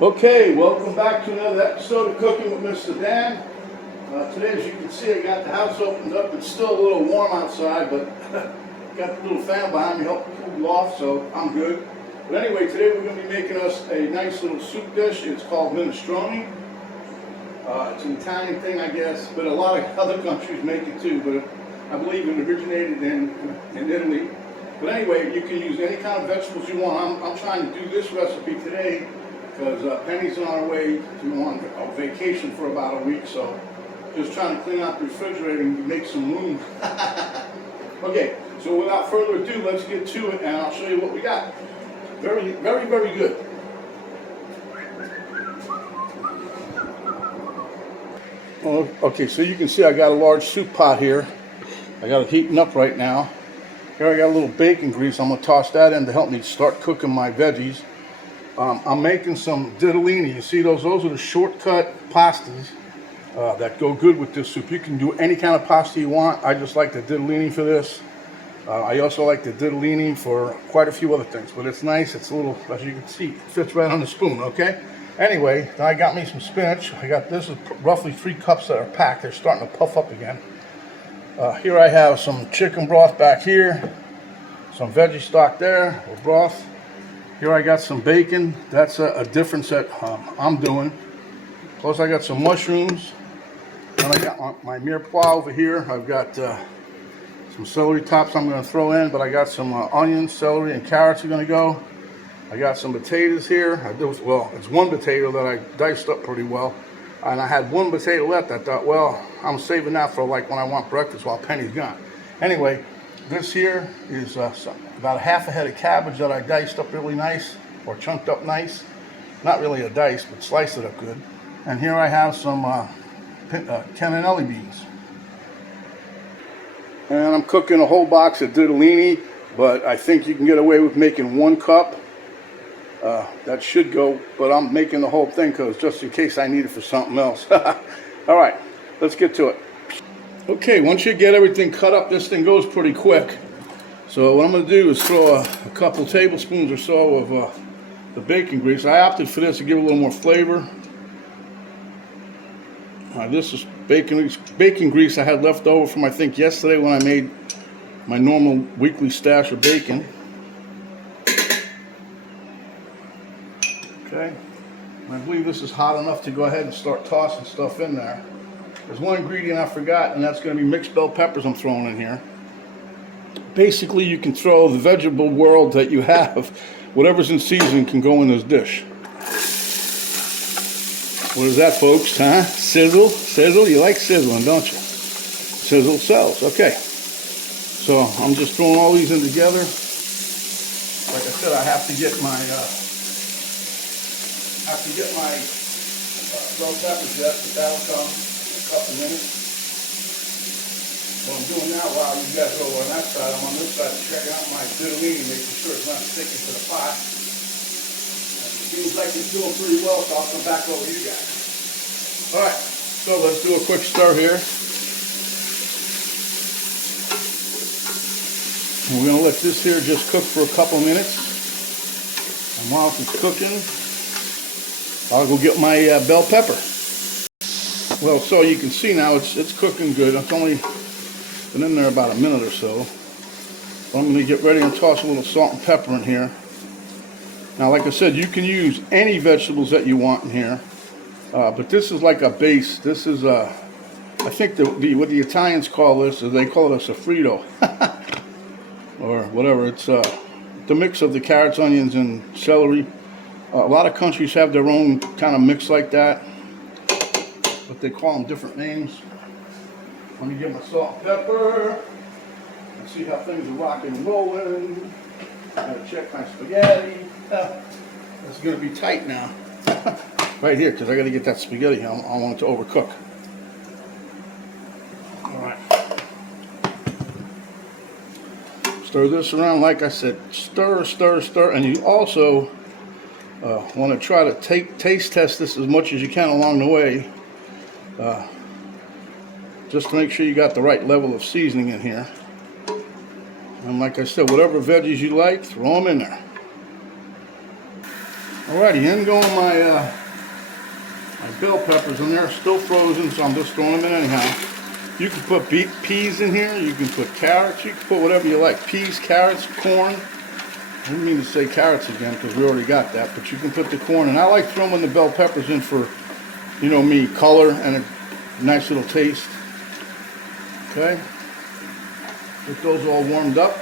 Okay, welcome back to another episode of Cooking with Mr. Dan. Today, as you can see, I got the house opened up. It's still a little warm outside, but got the little fan behind me help cool you off, so I'm good. But anyway, today we're going to be making us a nice little soup dish. It's called minestrone. It's an Italian thing, I guess, but a lot of other countries make it too, but I believe it originated in Italy. But anyway, you can use any kind of vegetables you want. I'm trying to do this recipe today because Penny's on her way to on a vacation for about a week, so just trying to clean out the refrigerator and make some room. Okay, so without further ado, let's get to it and I'll show you what we got. Very, very, very good. Okay, so you can see I got a large soup pot here. I got it heating up right now. Here I got a little bacon grease. I'm going to toss that in to help me start cooking my veggies. I'm making some ditalini. You see those? Those are the shortcut pastas that go good with this soup. You can do any kind of pasta you want. I just like the ditalini for this. I also like the ditalini for quite a few other things, but it's nice. It's a little, as you can see, it fits right on the spoon, okay? Anyway, I got me some spinach. This is roughly 3 cups that are packed. They're starting to puff up again. Here I have some chicken broth back here, some veggie stock there, or broth. Here I got some bacon. That's a difference that I'm doing. Plus I got some mushrooms. And I got my mirepoix over here. I've got some celery tops I'm going to throw in, but I got some onions, celery, and carrots are going to go. I got some potatoes here. Well, it's one potato that I diced up pretty well. And I had one potato left. I thought, well, I'm saving that for like when I want breakfast while Penny's gone. Anyway, this here is about a half a head of cabbage that I diced up really nice, or chunked up nice. Not really a dice, but sliced it up good. And here I have some cannellini beans. And I'm cooking a whole box of ditalini, but I think you can get away with making 1 cup. That should go, but I'm making the whole thing because just in case I need it for something else. All right, let's get to it. Okay, once you get everything cut up, this thing goes pretty quick. So what I'm going to do is throw a couple tablespoons or so of the bacon grease. I opted for this to give a little more flavor. This is bacon grease I had left over from I think yesterday when I made my normal weekly stash of bacon. Okay, and I believe this is hot enough to go ahead and start tossing stuff in there. There's one ingredient I forgot, and that's going to be mixed bell peppers I'm throwing in here. Basically, you can throw the vegetable world that you have. Whatever's in season can go in this dish. What is that, folks? Huh? Sizzle? Sizzle? You like sizzling, don't you? Sizzle sells. Okay. So I'm just throwing all these in together. Like I said, I have to get my bell peppers yet, but that'll come in a couple minutes. What I'm doing now while you guys are over on that side, I'm on this side checking out my ditalini, making sure it's not sticking to the pot. It seems like it's doing pretty well, so I'll come back over to you guys. Alright, so let's do a quick stir here. And we're going to let this here just cook for a couple minutes. And while it's cooking, I'll go get my bell pepper. Well, so you can see now it's cooking good. It's only been in there about a minute or so. So I'm going to get ready and toss a little salt and pepper in here. Now, like I said, you can use any vegetables that you want in here, but this is like a base. This is I think what the Italians call this is they call it a sofrito, or whatever. It's the mix of the carrots, onions, and celery. A lot of countries have their own kind of mix like that, but they call them different names. Let me get my salt and pepper and see how things are rocking and rolling. Gotta check my spaghetti. It's going to be tight now. Right here, because I got to get that spaghetti. I don't want it to overcook. Alright. Stir this around, like I said. Stir, stir, stir. And you also want to try to taste test this as much as you can along the way. Just to make sure you got the right level of seasoning in here. And like I said, whatever veggies you like, throw them in there. Alrighty, in going my bell peppers, and they're still frozen, so I'm just throwing them in anyhow. You can put peas in here, you can put carrots, you can put whatever you like. Peas, carrots, corn. I didn't mean to say carrots again because we already got that, but you can put the corn. And I like throwing the bell peppers in for, you know me, color and a nice little taste. Okay. Get those all warmed up.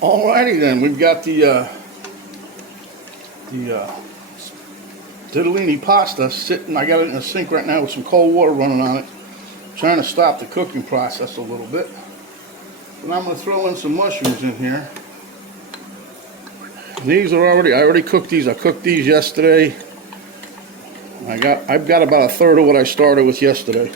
Alrighty then, we've got the ditalini pasta sitting. I got it in the sink right now with some cold water running on it. Trying to stop the cooking process a little bit. And I'm going to throw in some mushrooms in here. And these are I already cooked these. I cooked these yesterday. I've got about a third of what I started with yesterday.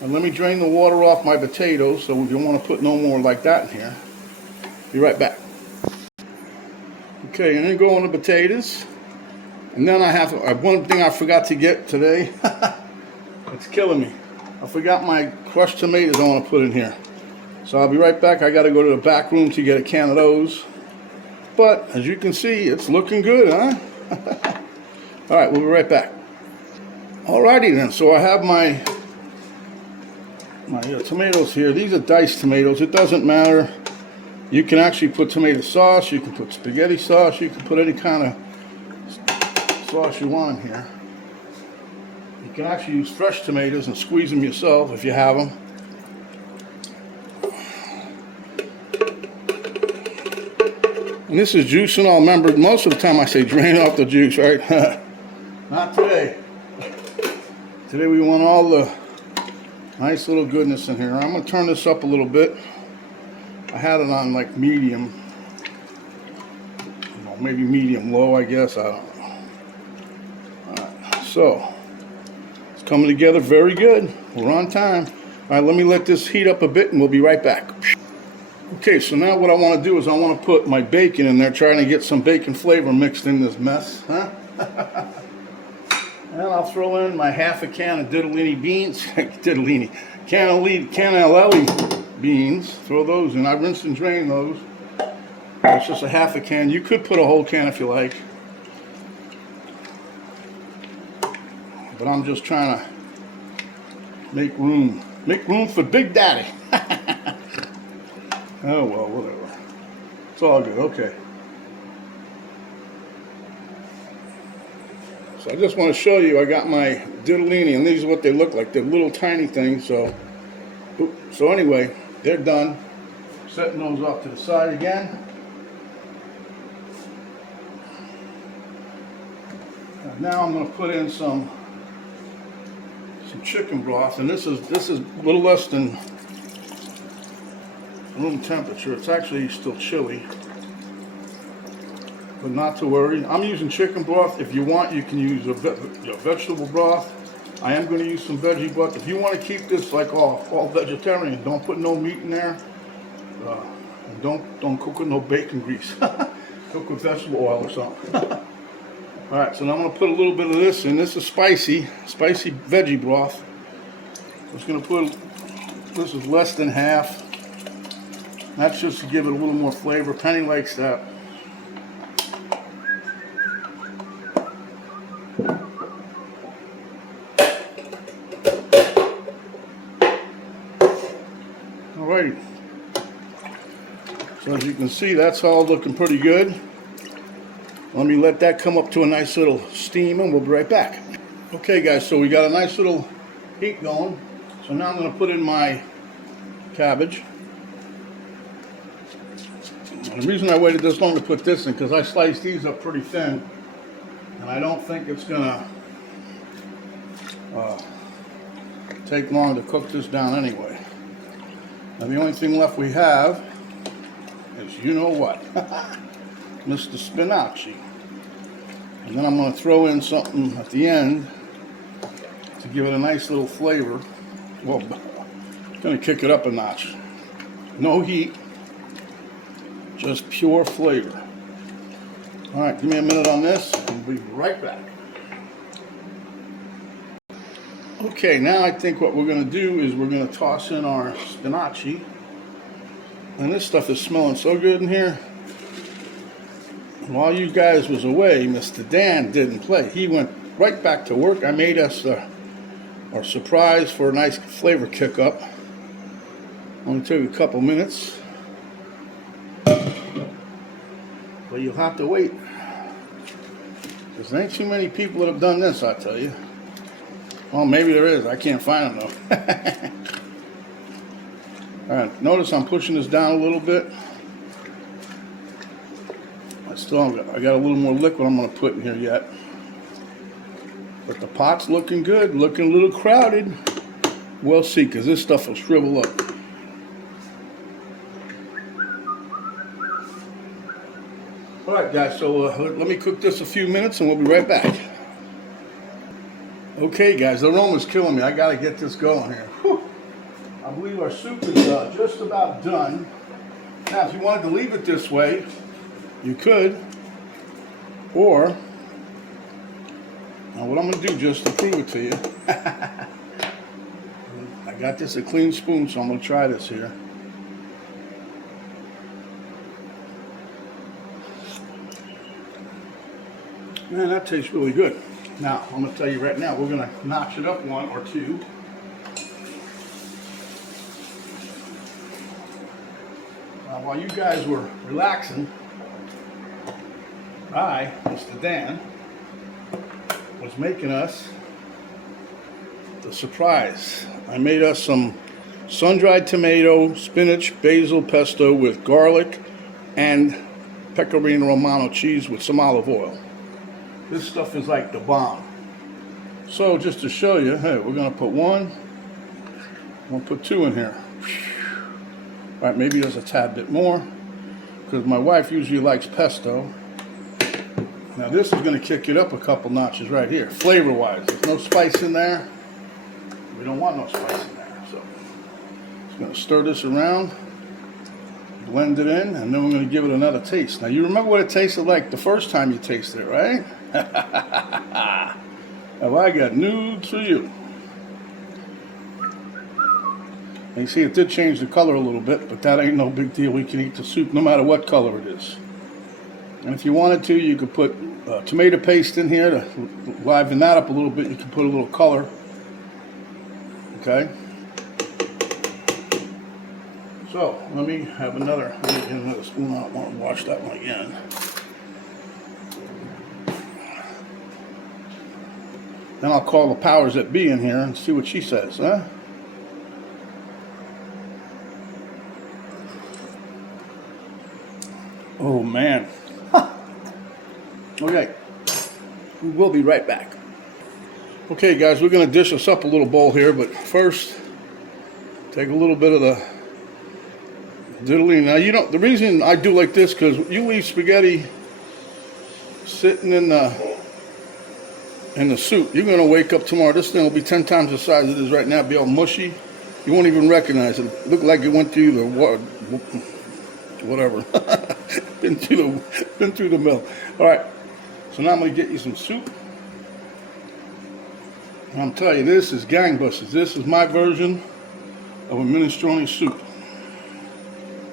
And let me drain the water off my potatoes, so we don't want to put no more like that in here. Be right back. Okay, and then go on the potatoes. And then I have one thing I forgot to get today. It's killing me. I forgot my crushed tomatoes I want to put in here. So I'll be right back. I got to go to the back room to get a can of those. But as you can see, it's looking good, huh? Alright, we'll be right back. Alrighty then, so I have my tomatoes here. These are diced tomatoes. It doesn't matter. You can actually put tomato sauce, you can put spaghetti sauce, you can put any kind of sauce you want in here. You can actually use fresh tomatoes and squeeze them yourself if you have them. And this is juice and all. Remember, most of the time I say drain off the juice, right? Not today. Today we want all the nice little goodness in here. I'm going to turn this up a little bit. I had it on like medium. Well, maybe medium low, I guess. I don't know. Alright, so it's coming together very good. We're on time. Alright, let me let this heat up a bit and we'll be right back. Okay, so now what I want to do is I want to put my bacon in there, trying to get some bacon flavor mixed in this mess. Huh? And I'll throw in my half a can of ditalini beans. Cannellini beans. Throw those in. I rinse and drain those. It's just a half a can. You could put a whole can if you like. But I'm just trying to make room. Make room for Big Daddy. Oh well, whatever. It's all good. Okay. So I just want to show you I got my ditalini, and these are what they look like. They're little tiny things. So anyway, they're done. Setting those off to the side again. And now I'm going to put in some chicken broth, and this is a little less than room temperature. It's actually still chilly, but not to worry. I'm using chicken broth. If you want, you can use a vegetable broth. I am going to use some veggie broth. If you want to keep this like all vegetarian, don't put no meat in there. And don't cook with no bacon grease. Cook with vegetable oil or something. All right, so now I'm going to put a little bit of this in. This is spicy veggie broth. I'm just going to put, this is less than half. That's just to give it a little more flavor. Penny likes that. Alrighty. So as you can see, that's all looking pretty good. Let me let that come up to a nice little steam and we'll be right back. Okay guys, so we got a nice little heat going. So now I'm going to put in my cabbage. And the reason I waited this long to put this in, because I sliced these up pretty thin, and I don't think it's gonna take long to cook this down anyway. Now the only thing left we have is, you know what, Mr. Spinach. And then I'm going to throw in something at the end to give it a nice little flavor. Well, I'm going to kick it up a notch. No heat. Just pure flavor. Alright, give me a minute on this and we'll be right back. Okay, now I think what we're going to do is we're going to toss in our spinach. And this stuff is smelling so good in here. While you guys was away, Mr. Dan didn't play. He went right back to work. I made us our surprise for a nice flavor kick up. Only took a couple minutes. But you'll have to wait. Because there ain't too many people that have done this, I tell you. Well, maybe there is. I can't find them though. Alright, notice I'm pushing this down a little bit. I got a little more liquid I'm going to put in here yet. But the pot's looking good, looking a little crowded. We'll see, because this stuff will shrivel up. Alright guys, so let me cook this a few minutes and we'll be right back. Okay guys, the aroma's killing me. I got to get this going here. Whew. I believe our soup is just about done. Now if you wanted to leave it this way, you could, or now what I'm going to do just to prove it to you, I got this a clean spoon, so I'm going to try this here. Man, that tastes really good. Now, I'm going to tell you right now, we're going to notch it up one or two. While you guys were relaxing, I, Mr. Dan, was making us the surprise. I made us some sun-dried tomato, spinach, basil pesto with garlic and Pecorino Romano cheese with some olive oil. This stuff is like the bomb. So just to show you, hey, we're going to put one, we'll put two in here. All right, maybe there's a tad bit more because my wife usually likes pesto. Now this is going to kick it up a couple notches right here, flavor-wise. There's no spice in there. We don't want no spice in there. So just going to stir this around, blend it in, and then we're going to give it another taste. Now you remember what it tasted like the first time you tasted it, right? Have I got news for you? And you see it did change the color a little bit, but that ain't no big deal. We can eat the soup no matter what color it is. And if you wanted to, you could put tomato paste in here to liven that up a little bit. You can put a little color. Okay. So let me have another spoon. I don't want to wash that one again. Then I'll call the powers that be in here and see what she says, huh? Oh man. Okay, we will be right back. Okay guys, we're going to dish this up a little bowl here, but first take a little bit of the ditalini. Now you don't, the reason I do like this, because you leave spaghetti sitting in the soup, you're going to wake up tomorrow, this thing will be 10 times the size it is right now, be all mushy. You won't even recognize it. It'll look like it went through the water, whatever. been through the mill. All right. So now I'm going to get you some soup. And I'm telling you, this is gangbusters. This is my version of a minestrone soup.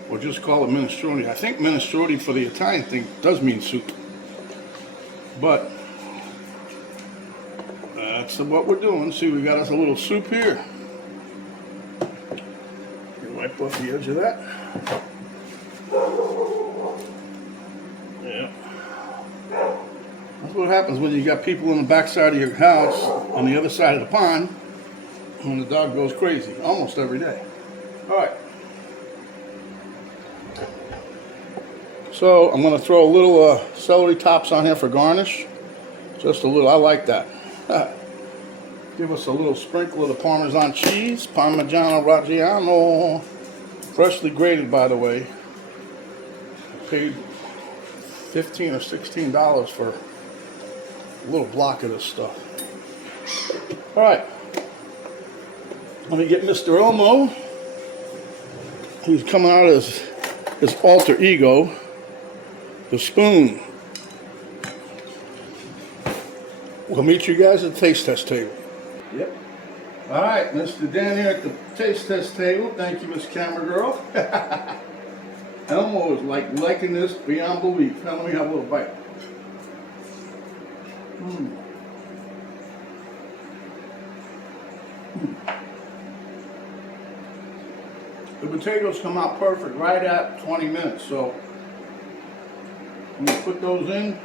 Or just call it minestrone. I think minestrone for the Italian thing does mean soup. But that's what we're doing. See, we got us a little soup here. Wipe off the edge of that. Yeah. That's what happens when you got people in the backside of your house on the other side of the pond when the dog goes crazy, almost every day. All right. So I'm going to throw a little celery tops on here for garnish. Just a little. I like that. Give us a little sprinkle of the Parmesan cheese, Parmigiano Reggiano, freshly grated, by the way. I paid $15 or $16 for a little block of this stuff. All right, let me get Mr. Elmo. He's coming out as his alter ego, the spoon. We'll meet you guys at the taste test table. Yep. All right, Mr. Dan here at the taste test table. Thank you, Miss Camera Girl. Elmo is liking this beyond belief. Now let me have a little bite. The potatoes come out perfect right at 20 minutes, so when you put those in,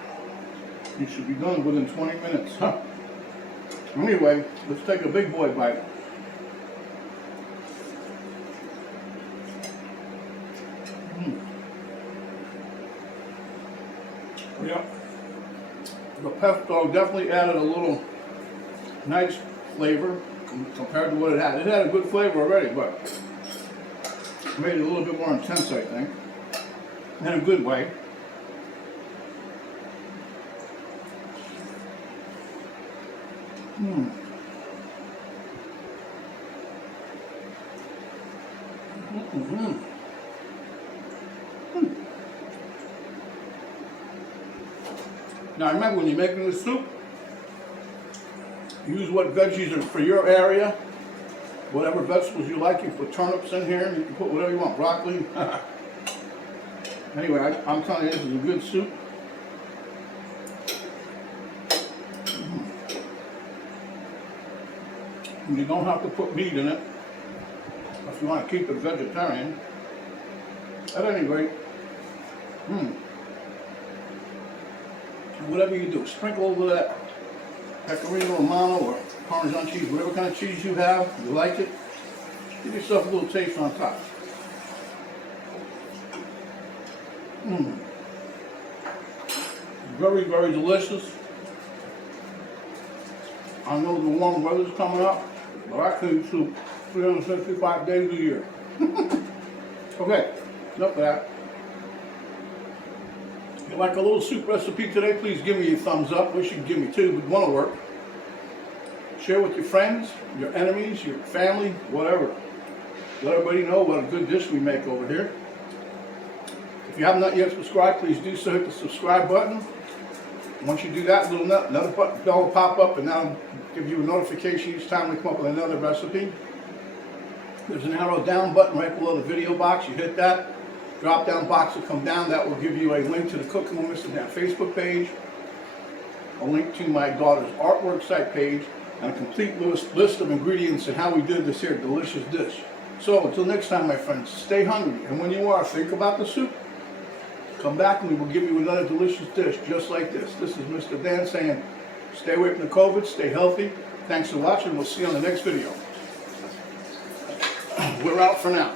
you should be done within 20 minutes. Anyway, let's take a big boy bite. Yep. The pesto definitely added a little nice flavor compared to what it had. It had a good flavor already, but made it a little bit more intense, I think, in a good way. Now remember, when you're making the soup, use what veggies are for your area. Whatever vegetables you like, you can put turnips in here, you can put whatever you want, broccoli. Anyway, I'm telling you, this is a good soup. And you don't have to put meat in it if you want to keep it vegetarian. At any rate, whatever you do, sprinkle over that Pecorino, Romano, or Parmesan cheese, whatever kind of cheese you have, you like it, give yourself a little taste on top. Very, very delicious. I know the warm weather's coming up, but I can eat soup 365 days a year. Okay, enough of that. If you like a little soup recipe today, please give me a thumbs up. Wish you could give me two, but one will work. Share with your friends, your enemies, your family, whatever. Let everybody know what a good dish we make over here. If you have not yet subscribed, please do so. Hit the subscribe button. Once you do that, another bell will pop up, and that'll give you a notification each time we come up with another recipe. There's an arrow down button right below the video box. You hit that. Drop down box will come down. That will give you a link to the Cooking with Mr. Dan Facebook page, a link to my daughter's artwork site page, and a complete list of ingredients and how we did this here delicious dish. So until next time, my friends, stay hungry, and when you are, think about the soup. Come back and we will give you another delicious dish just like this. This is Mr. Dan saying, stay away from the COVID, stay healthy. Thanks for watching. We'll see you on the next video. We're out for now.